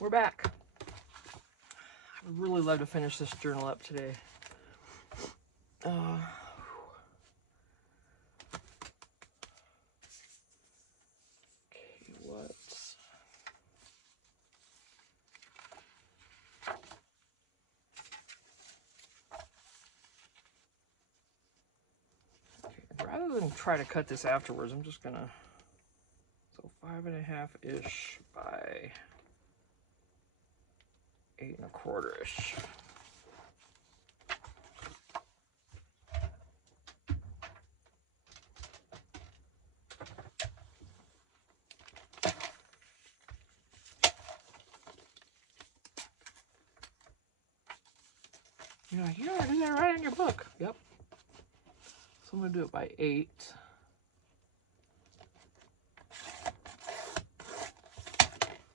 We're back. I'd really love to finish this journal up today. Okay, what's... Okay, rather than try to cut this afterwards, I'm just gonna... So 5.5-ish by 8.25-ish. You're like, yeah, isn't that right in your book? Yep. So I'm gonna do it by 8.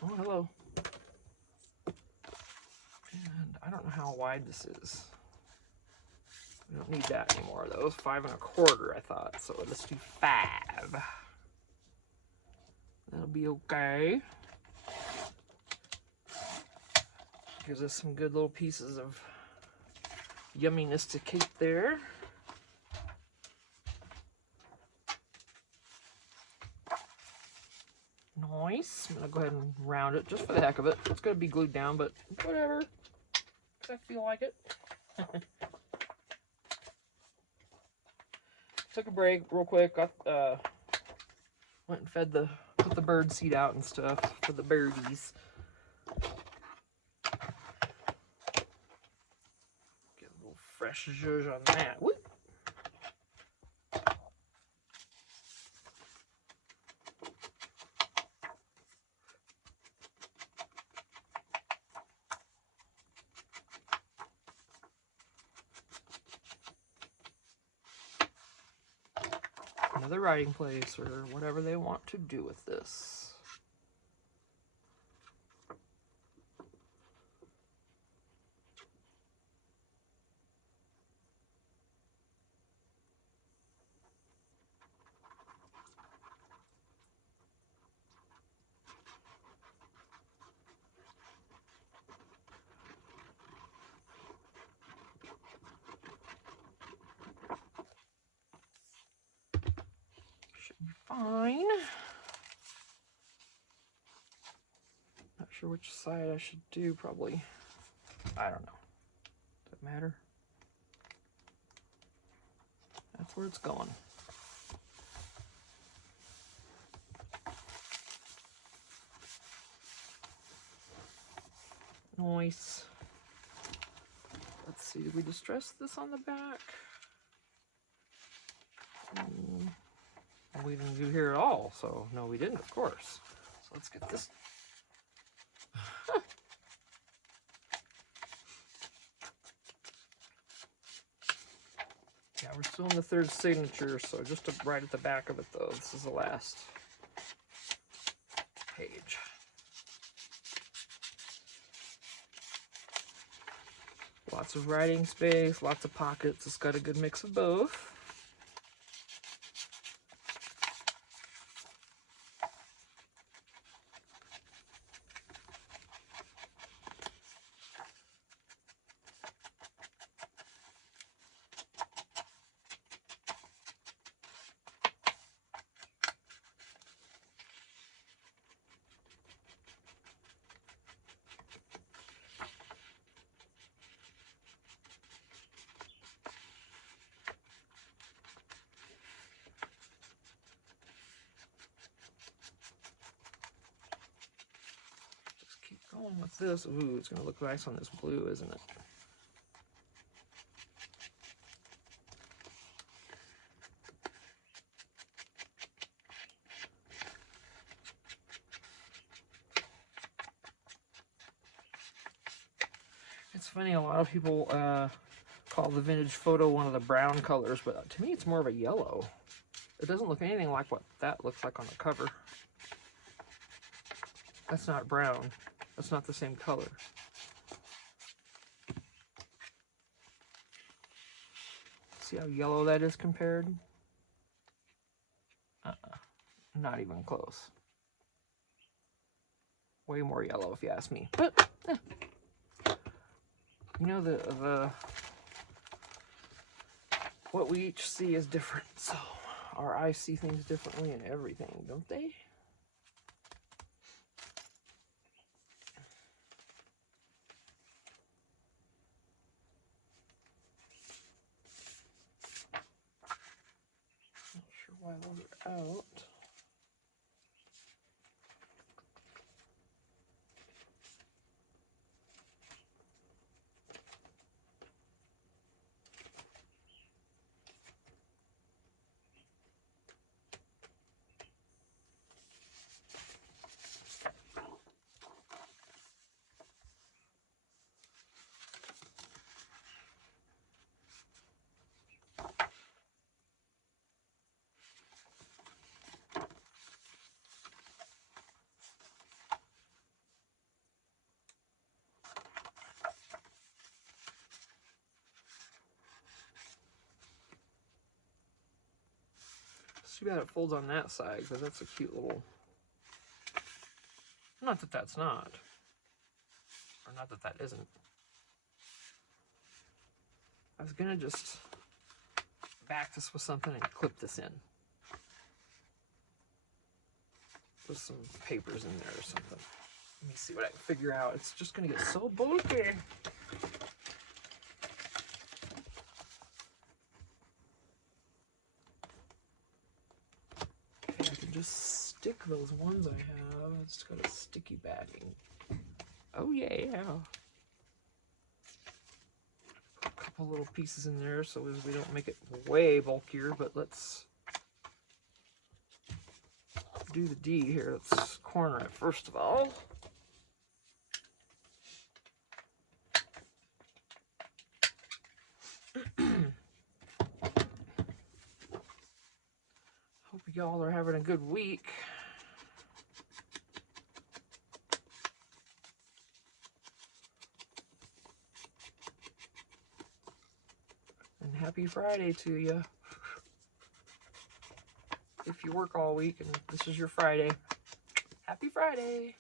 Oh, hello. And I don't know how wide this is. We don't need that anymore. That was 5.25, I thought. So let's do 5. That'll be okay. Gives us some good little pieces of yumminess to keep there. Nice. I'm gonna go ahead and round it just for the heck of it. It's gonna be glued down, but whatever, because I feel like it. Took a break real quick. Went and put the bird seed out and stuff for the birdies. Get a little fresh zhuzh on that. Whoop. Another writing place or whatever they want to do with this. Should be fine. Not sure which side I should do, probably. I don't know. Does it matter? That's where it's going. Nice. Let's see, did we distress this on the back? We didn't do here at all, so no, we didn't, of course. So let's get this. Yeah, we're still in the 3rd signature, so just right at the back of it, though. This is the last page. Lots of writing space, lots of pockets. It's got a good mix of both. Going with this. Ooh, it's going to look nice on this blue, isn't it? It's funny, a lot of people call the vintage photo one of the brown colors, but to me it's more of a yellow. It doesn't look anything like what that looks like on the cover. That's not brown. That's not the same color. See how yellow that is compared? Not even close. way more yellow if you ask me. But you know, the what we each see is different, so our eyes see things differently and everything, don't they? Not sure why those are out. It's too bad it folds on that side, because that's a cute little... Not that that's not. Or not that that isn't. I was going to just back this with something and clip this in. With some papers in there or something. Let me see what I can figure out. It's just going to get so bulky. Okay, I can just stick those ones I have. It's got a sticky backing. Oh yeah. Put a couple little pieces in there so we don't make it way bulkier, but let's do the D here. Let's corner it first of all. Hope y'all are having a good week. And happy Friday to you. If you work all week and this is your Friday, happy Friday.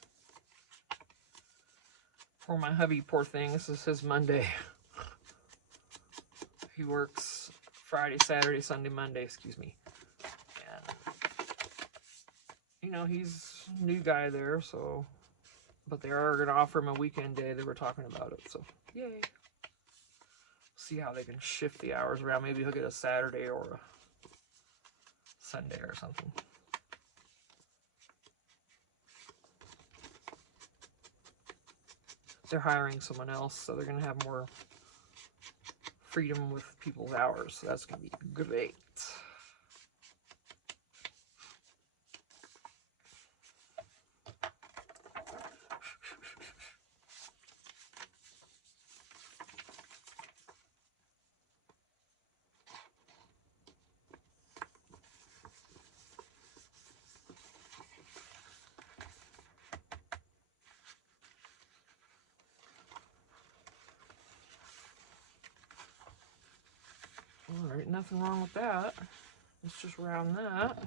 Poor my hubby, poor thing, this is his Monday. He works Friday, Saturday, Sunday, Monday, excuse me. And, you know, he's a new guy there, so, but they are going to offer him a weekend day. They were talking about it, so yay. See how they can shift the hours around. Maybe he'll get a Saturday or a Sunday or something. They're hiring someone else, so they're going to have more freedom with people's hours. So that's going to be great. Alright, nothing wrong with that. Let's just round that.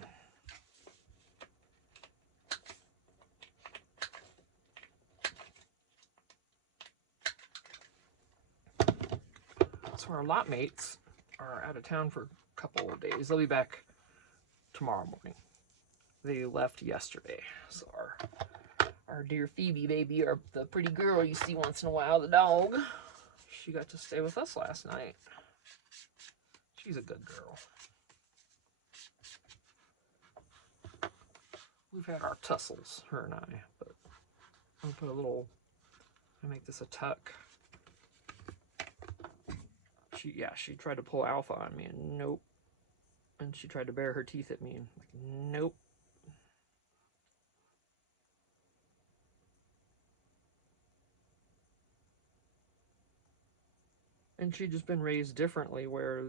So our lot mates are out of town for a couple of days. They'll be back tomorrow morning. They left yesterday. So our dear Phoebe baby, or the pretty girl you see once in a while, the dog, she got to stay with us last night. She's a good girl. We've had our tussles, her and I, but I'll put a little, I make this a tuck. She tried to pull Alpha on me, and nope. And she tried to bare her teeth at me, and like, nope. And she'd just been raised differently, where,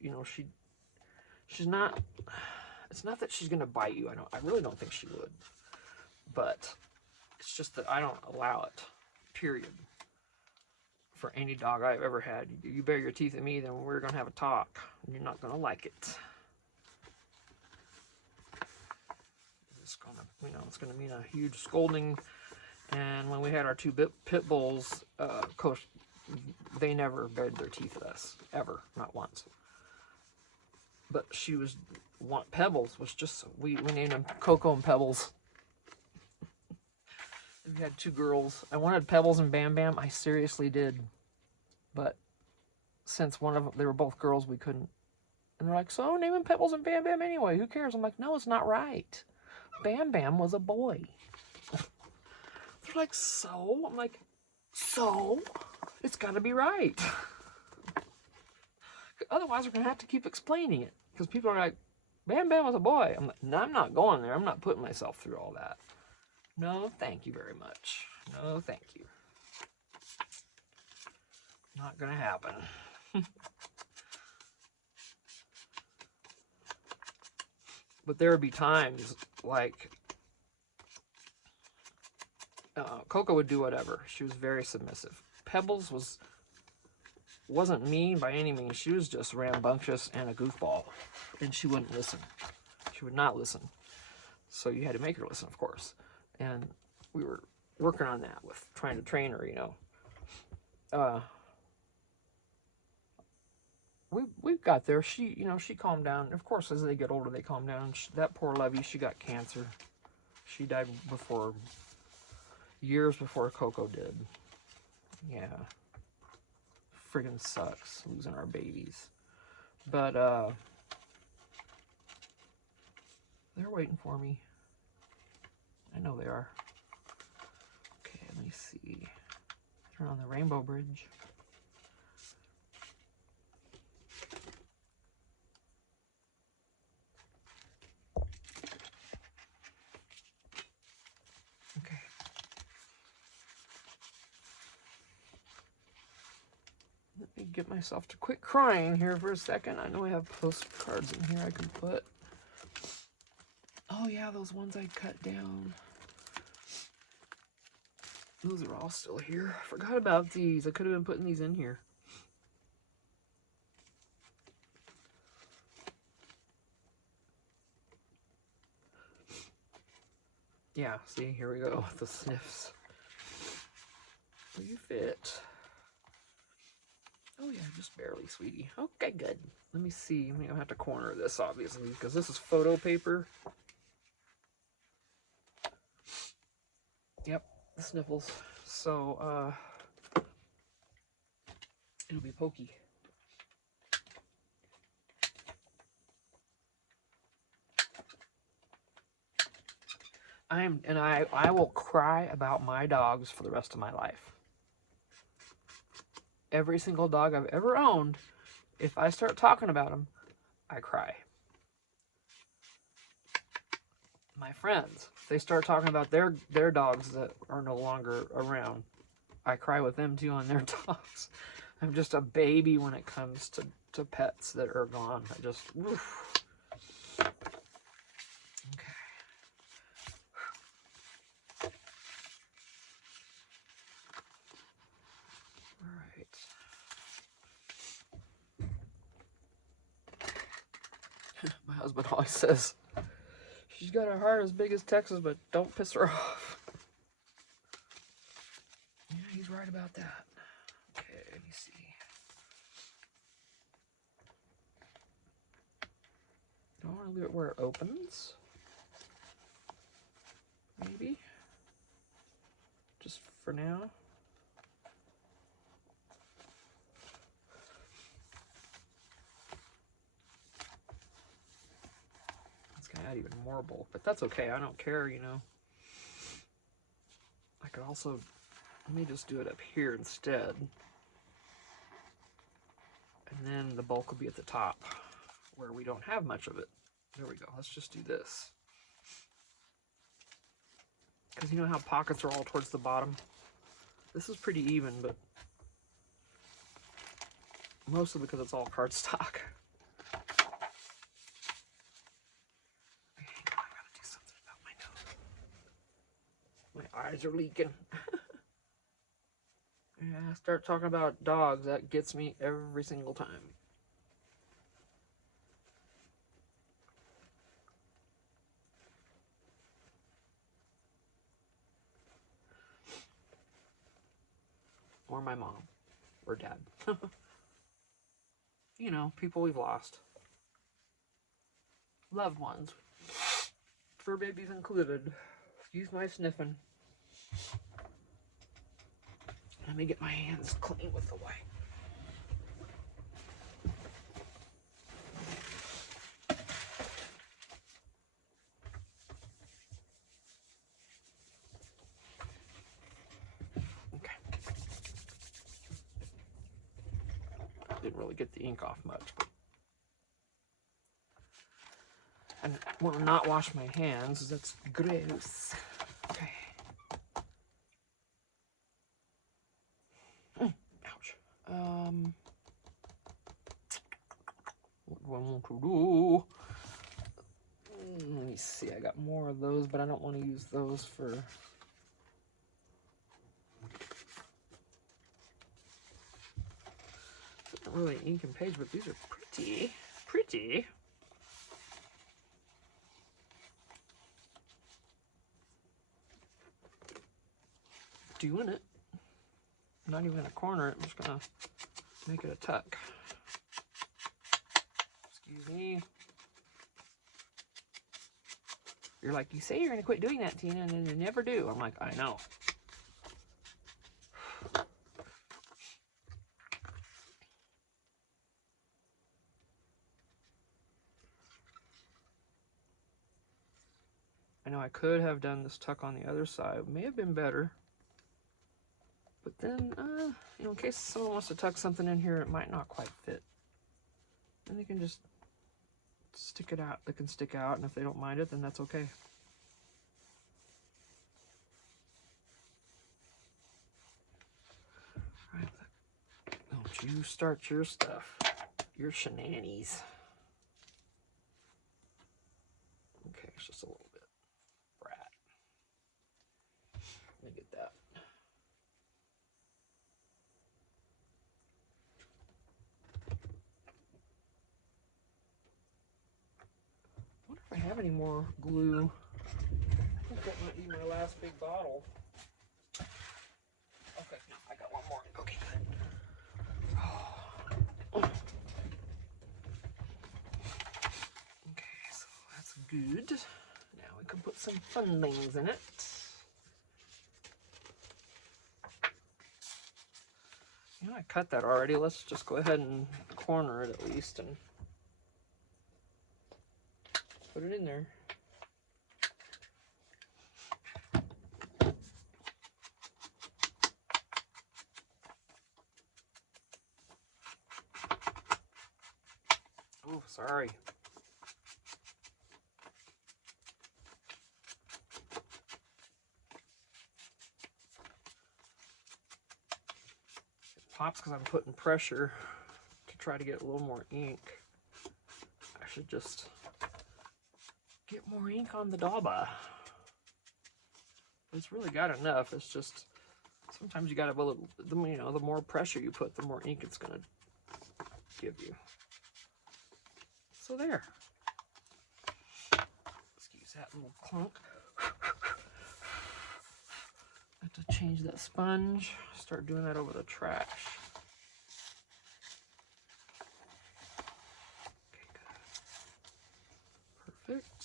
you know, she's not, it's not that she's gonna bite you. I really don't think she would, but it's just that I don't allow it, period. For any dog I've ever had, you bare your teeth at me, then we're gonna have a talk, and you're not gonna like it. It's gonna, you know, it's gonna mean a huge scolding And when we had our two pit bulls, Coach, they never bared their teeth at us, ever, not once. But she was, Pebbles was just, we named them Coco and Pebbles. We had two girls. I wanted Pebbles and Bam Bam. I seriously did. But since one of them, they were both girls, we couldn't. And they're like, so name them Pebbles and Bam Bam anyway. Who cares? I'm like, no, it's not right. Bam Bam was a boy. They're like, so? I'm like, so? It's got to be right. Otherwise, we're going to have to keep explaining it. Because people are like, Bam Bam was a boy. I'm like, no, I'm not going there. I'm not putting myself through all that. No, thank you very much. No, thank you. Not going to happen. But there would be times like Coco would do whatever. She was very submissive. Pebbles wasn't mean by any means. She was just rambunctious and a goofball. And she wouldn't listen. She would not listen. So you had to make her listen, of course. And we were working on that with trying to train her, you know. We got there. She, you know, she calmed down. Of course, as they get older, they calm down. That poor Levy, she got cancer. She died years before Coco did. Yeah. Friggin' sucks losing our babies. But, they're waiting for me. I know they are. Okay, let me see. They're on the Rainbow Bridge. Okay. Let me get myself to quit crying here for a second. I know I have postcards in here I can put. Oh yeah, those ones I cut down. Those are all still here. I forgot about these. I could have been putting these in here. Yeah, see, here we go with the sniffs. Will you fit? Oh yeah, just barely, sweetie. Okay, good. Let me see. I'm gonna have to corner this, obviously, because this is photo paper. Yep, the sniffles. So, it'll be pokey. I will cry about my dogs for the rest of my life. Every single dog I've ever owned, if I start talking about them, I cry. My friends, they start talking about their dogs that are no longer around. I cry with them too on their dogs. I'm just a baby when it comes to pets that are gone. I just, oof. Okay. All right. My husband always says, she's got a heart as big as Texas, but don't piss her off. Yeah, he's right about that. Okay, let me see. I want to leave it where it opens. Maybe. Just for now. It's going to add even more bulk, but that's okay. I don't care, you know. I could also, let me just do it up here instead. And then the bulk will be at the top where we don't have much of it. There we go. Let's just do this. Because you know how pockets are all towards the bottom? This is pretty even, but mostly because it's all cardstock. I gotta do something about my nose. My eyes are leaking. Yeah, I start talking about dogs, that gets me every single time. or my mom or dad. You know, people we've lost. Loved ones. Fur babies included. Excuse my sniffing. Let me get my hands clean with the wipe. Okay. Didn't really get the ink off much, but I want to not wash my hands. That's gross. Okay. Ouch. What do I want to do? Let me see. I got more of those, but I don't want to use those for. Not really an ink and page, but these are pretty. Pretty. Doing it. Not even a corner. I'm just gonna make it a tuck. Excuse me. You're like, you say you're gonna quit doing that, Tina, and then you never do. I'm like, I know. I know I could have done this tuck on the other side. It may have been better. But then, you know, in case someone wants to tuck something in here, it might not quite fit. And they can just stick it out. They can stick out, and if they don't mind it, then that's okay. All right. Don't you start your stuff. Your shenanigans. Okay, it's just a little bit. Brat. Let me get that. I wonder if I have any more glue. I think that might be my last big bottle. Okay, no, I got one more. Okay, good. Okay, so that's good. Now we can put some fun things in it. You know, I cut that already. Let's just go ahead and corner it at least and put it in there. Oh, sorry. It pops because I'm putting pressure to try to get a little more ink. I should just get more ink on the dauber. It's really got enough. It's just sometimes you gotta have a little, you know, the more pressure you put, the more ink it's gonna give you. So there. Excuse that little clunk. I have to change that sponge. Start doing that over the trash. Okay, good. Perfect.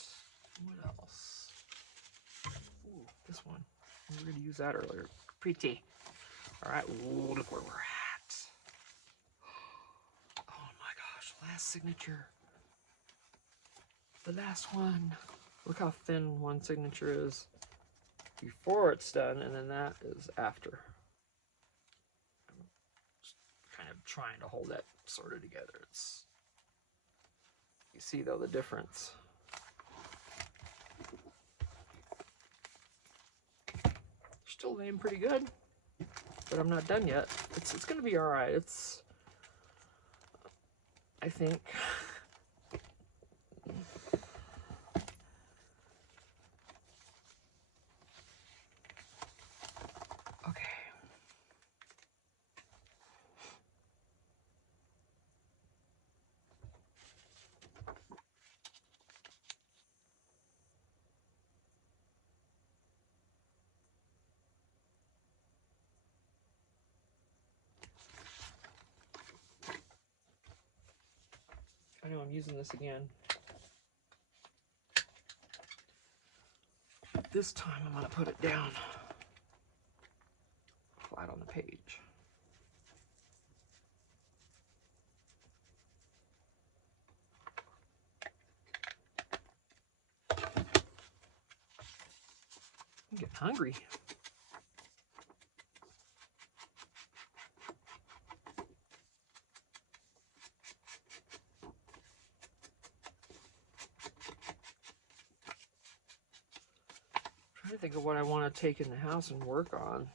What else? Ooh, this one. We were going to use that earlier. Pretty. All right, ooh, look where we're at. Oh my gosh, last signature. The last one. Look how thin one signature is before it's done, and then that is after. I'm just kind of trying to hold that sort of together. It's, you see though the difference. Still laying pretty good, but I'm not done yet. It's gonna be all right. It's, I think. Okay. I know I'm using this again. This time I'm going to put it down flat on the page. I'm getting hungry. I'm trying to think of what I want to take in the house and work on.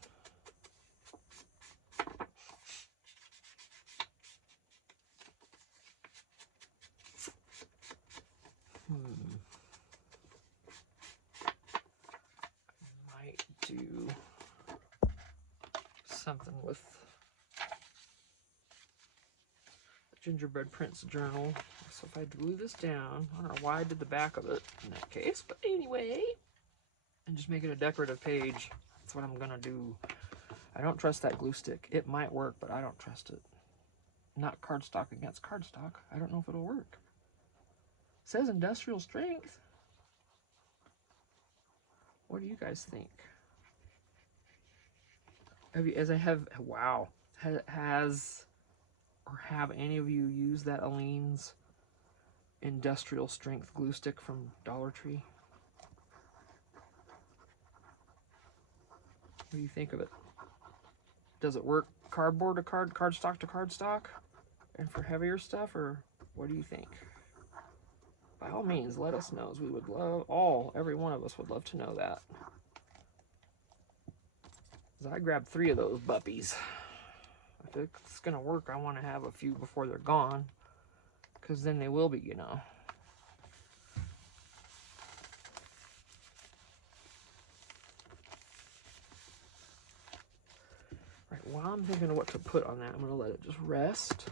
I might do something with the Gingerbread Prince Journal. So if I glue this down, I don't know why I did the back of it in that case, but anyway, and just make it a decorative page. That's what I'm gonna do. I don't trust that glue stick. It might work, but I don't trust it. Not cardstock against cardstock. I don't know if it'll work. It says industrial strength. What do you guys think? Wow. Have any of you used that Aleene's industrial strength glue stick from Dollar Tree? What do you think of it? Does it work cardboard to cardstock to cardstock? And for heavier stuff, or what do you think? By all means, let us know, as we would love, every one of us would love to know that. Because I grabbed 3 of those buppies. If it's gonna work, I want to have a few before they're gone, because then they will be, you know. Right, while I'm thinking of what to put on that, I'm gonna let it just rest.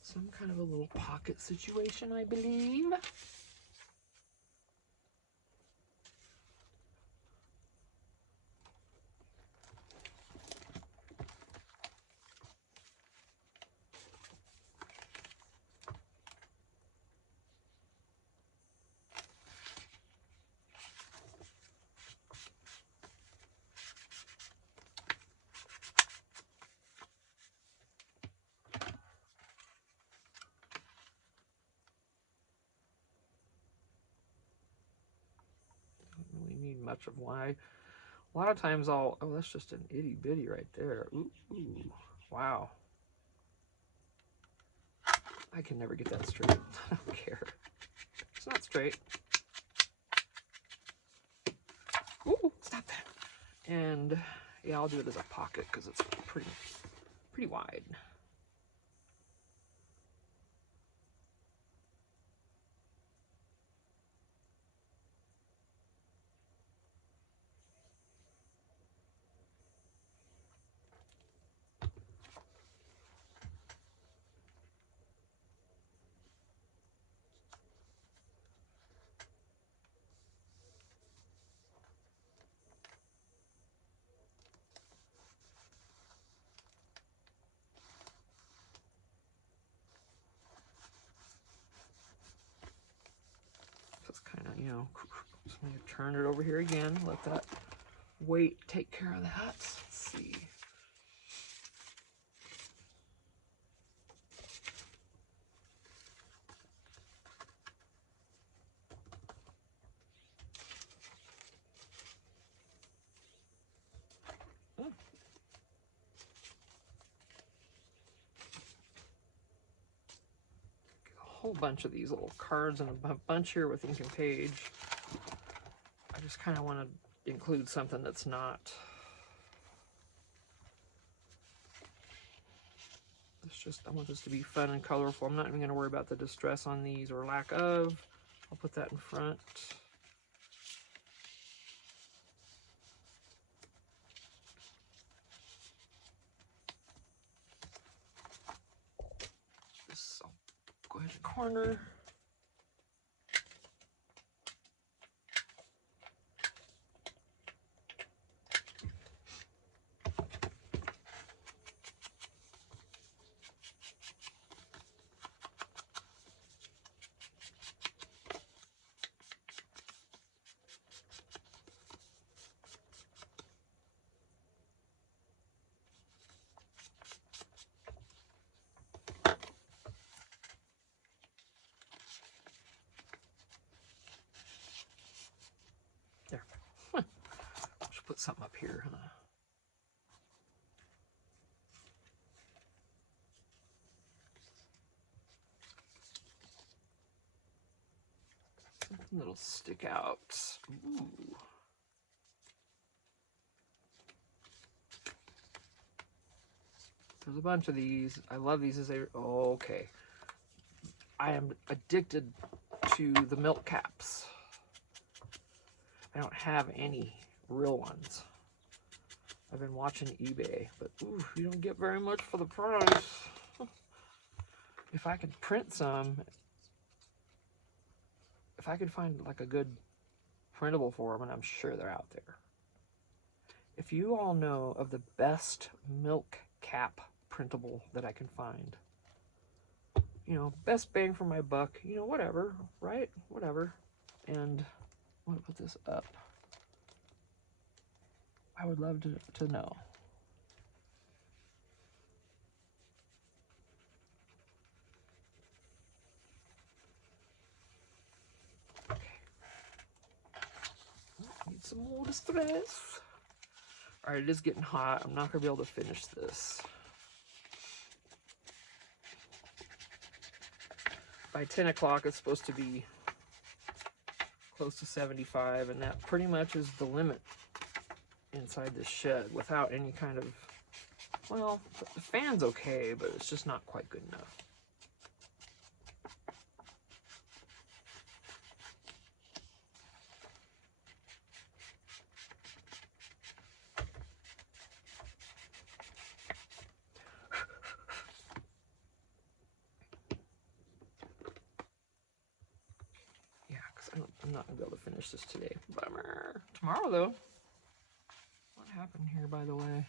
Some kind of a little pocket situation, I believe. Much of why. A lot of times oh, that's just an itty bitty right there. Ooh, wow. I can never get that straight. I don't care. It's not straight. Ooh, stop that. And yeah, I'll do it as a pocket because it's pretty wide. You know, just going to turn it over here again. Let that weight take care of that. Let's see. Oh. A whole bunch of these little cards and a bunch here with ink and page. I just kind of want to include something that's not. I want this to be fun and colorful. I'm not even going to worry about the distress on these or lack of. I'll put that in front. I'll go ahead and corner. put something up here, huh? Something that'll stick out. Ooh. There's a bunch of these. I love these as they... Oh, okay. I am addicted to the milk caps. I don't have any real ones. I've been watching eBay, but ooh, you don't get very much for the price. If I could print some, if I could find like a good printable for them, and I'm sure they're out there. If you all know of the best milk cap printable that I can find, you know, best bang for my buck, you know, whatever, right? Whatever. And I want to put this up. I would love to know. Okay. Need some more distress. All right, it is getting hot. I'm not going to be able to finish this. By 10 o'clock, it's supposed to be close to 75, and that pretty much is the limit inside this shed without any kind of, well, the fan's okay, but it's just not quite good enough. Yeah, because I'm not going to be able to finish this today. Bummer. Tomorrow, though. What happened here, by the way?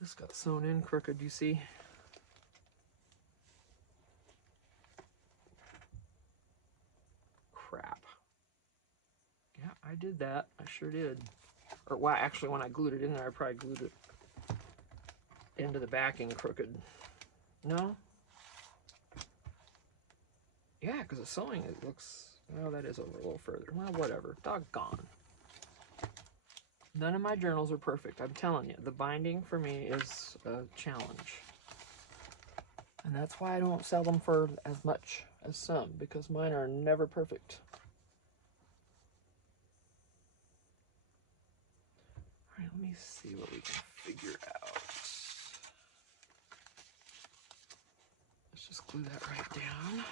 This got sewn in crooked, you see? Crap. Yeah, I did that. I sure did. Or, well, actually, when I glued it in there, I probably glued it into the backing crooked. No? Yeah, because the sewing, it looks... Oh, that is over a little further. Well, whatever. Doggone. None of my journals are perfect. I'm telling you, the binding for me is a challenge. And that's why I don't sell them for as much as some, because mine are never perfect. All right, let me see what we can figure out. Let's just glue that right down.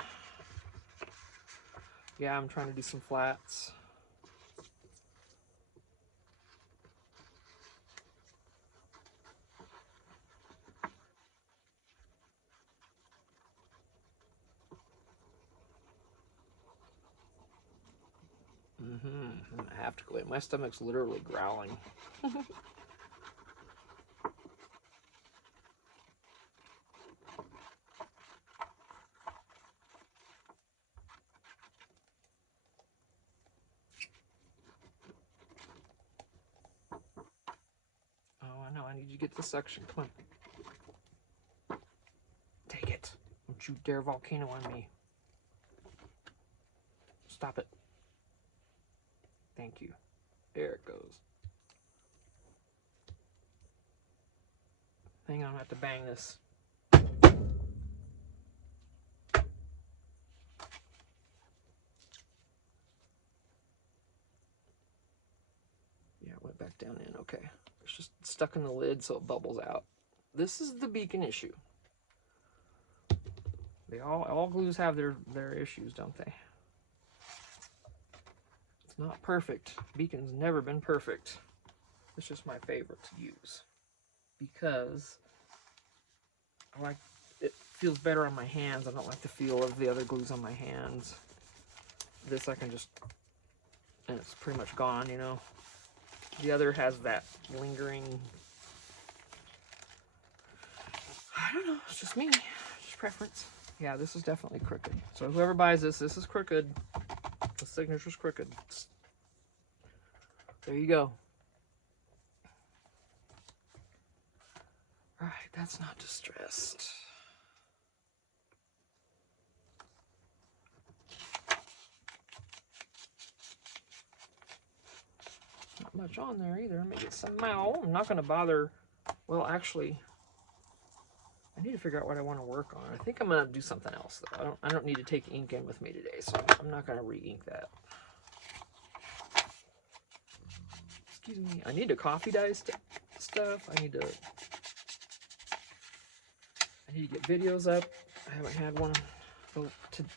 Yeah, I'm trying to do some flats. I have to quit. My stomach's literally growling. Oh, I know. I need you to get this section. Come on. Take it. Don't you dare volcano on me. Stop it. Thank you. There it goes. Hang on, I have to bang this. Yeah, it went back down in. Okay. It's just stuck in the lid so it bubbles out. This is the beacon issue. They all glues have their issues, don't they? It's not perfect. Beacon's never been perfect. It's just my favorite to use because I like it. Feels better on my hands. I don't like the feel of the other glues on my hands. This I can just, and it's pretty much gone, you know. The other has that lingering, I don't know, it's just me, just preference. Yeah, this is definitely crooked. So whoever buys this is crooked. The signature's crooked. There you go. All right, that's not distressed. not much on there either. Maybe it's some Mao. I'm not going to bother. Well, actually, I need to figure out what I want to work on. I think I'm going to do something else, though. I don't need to take ink in with me today, so I'm not going to re-ink that. Excuse me. I need to coffee dye stuff. I need to get videos up. I haven't had one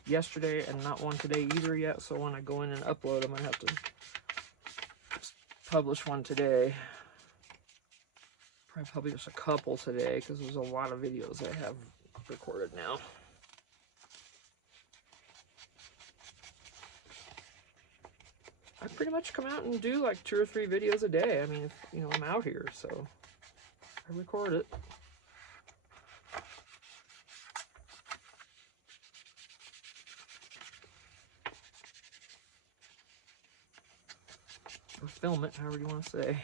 yesterday and not one today either yet, so when I go in and upload them, I have to publish one today. Probably just a couple today because there's a lot of videos I have recorded now. I pretty much come out and do like 2 or 3 videos a day. I mean, if, you know, I'm out here, so I record it. Or film it, however you want to say.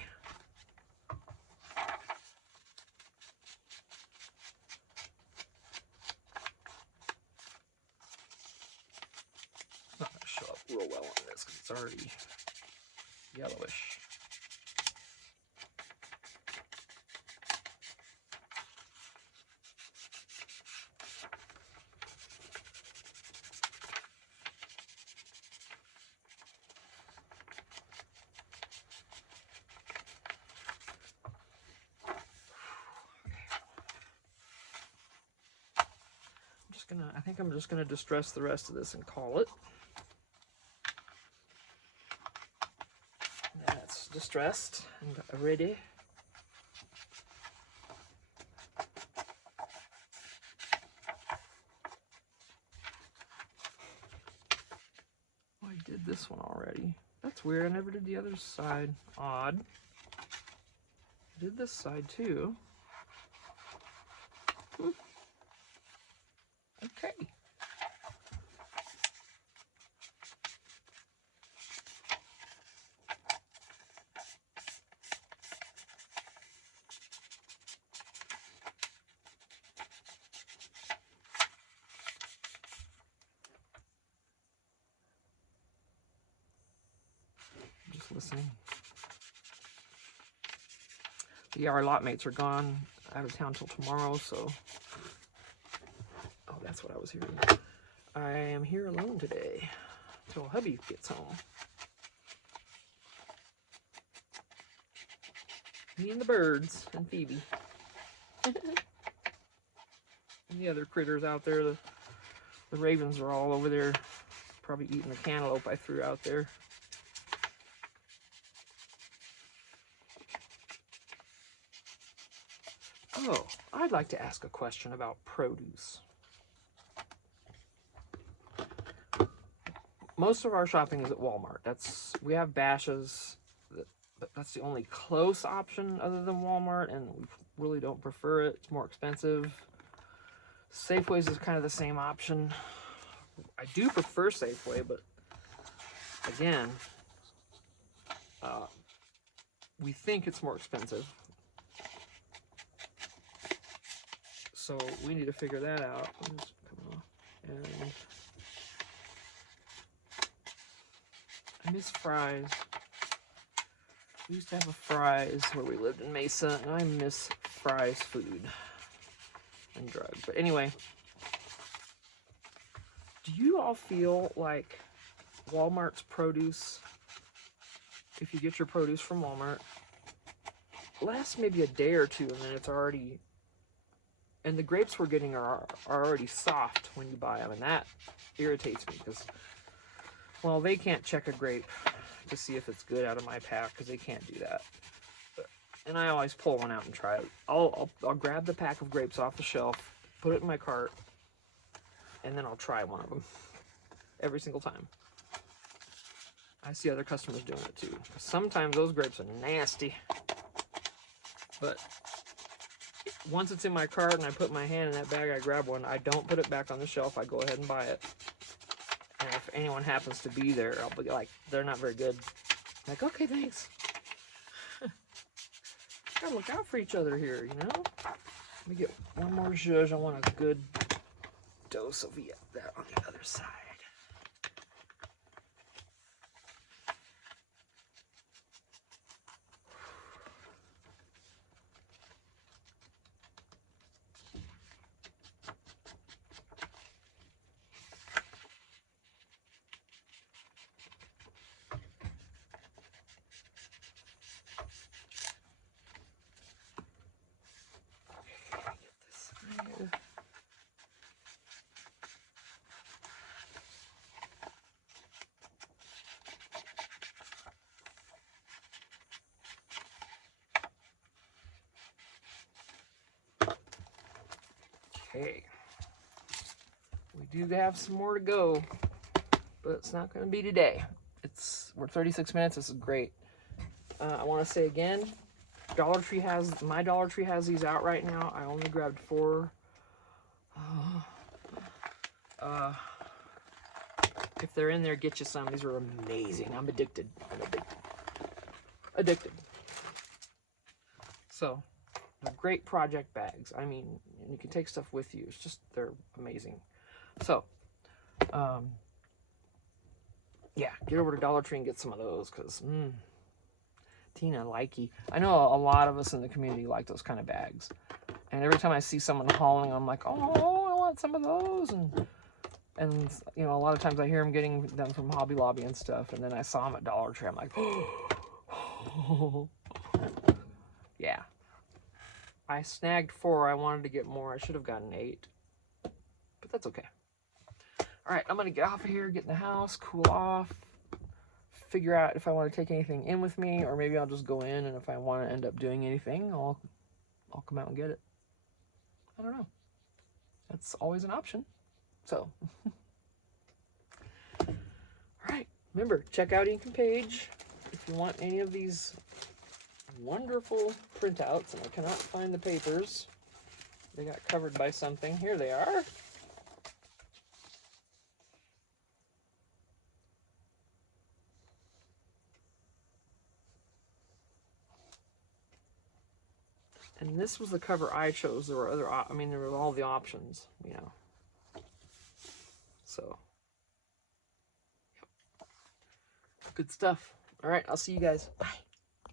It's not going to show up real well on this because it's already yellowish. I think I'm just gonna distress the rest of this and call it. That's distressed and ready. Oh, I did this one already. That's weird. I never did the other side. Odd. I did this side too. Okay. Just listening. Yeah, our lot mates are gone out of town till tomorrow, so. Oh, that's what I was hearing. I am here alone today till hubby gets home. Me and the birds and Phoebe. And the other critters out there. The ravens are all over there, probably eating the cantaloupe I threw out there. Oh, I'd like to ask a question about produce. Most of our shopping is at Walmart. We have Bashas', but that's the only close option other than Walmart, and we really don't prefer it. It's more expensive. Safeway's is kind of the same option. I do prefer Safeway, but again, we think it's more expensive. So we need to figure that out. And I miss Fry's. We used to have a Fry's where we lived in Mesa, and I miss Fry's food and drugs. But anyway, do you all feel like Walmart's produce, if you get your produce from Walmart, lasts maybe a day or two, and then it's already, and the grapes we're getting are already soft when you buy them, and that irritates me because, well, they can't check a grape to see if it's good out of my pack because they can't do that. And I always pull one out and try it. I'll grab the pack of grapes off the shelf, put it in my cart, and then I'll try one of them every single time. I see other customers doing it too. Sometimes those grapes are nasty, but once it's in my cart and I put my hand in that bag, I grab one. I don't put it back on the shelf. I go ahead and buy it. And if anyone happens to be there, I'll be like, they're not very good. I'm like, okay, thanks. Gotta look out for each other here, you know? Let me get one more zhuzh. I want a good dose of that on the other side. Okay. We do have some more to go, but it's not going to be today. We're 36 minutes. This is great. I want to say again, my Dollar Tree has these out right now. I only grabbed 4. If they're in there, get you some. These are amazing. I'm addicted. Addicted. So, they're great project bags. I mean, you can take stuff with you. It's just, they're amazing. So, yeah, get over to Dollar Tree and get some of those, because, Tina, likey. I know a lot of us in the community like those kind of bags. And every time I see someone hauling, I'm like, oh, I want some of those. And you know, a lot of times I hear them getting them from Hobby Lobby and stuff. And then I saw them at Dollar Tree. I'm like, oh. Yeah. I snagged 4. I wanted to get more. I should have gotten 8. But that's okay. All right, I'm going to get off of here, get in the house, cool off, figure out if I want to take anything in with me, or maybe I'll just go in, and if I want to end up doing anything, I'll come out and get it. I don't know. That's always an option. So, all right. Remember, check out Ink and Page if you want any of these wonderful printouts. And I cannot find the papers. They got covered by something. Here they are. And this was the cover I chose. There were there were all the options, you know. So, yep. Good stuff. All right, I'll see you guys. Bye.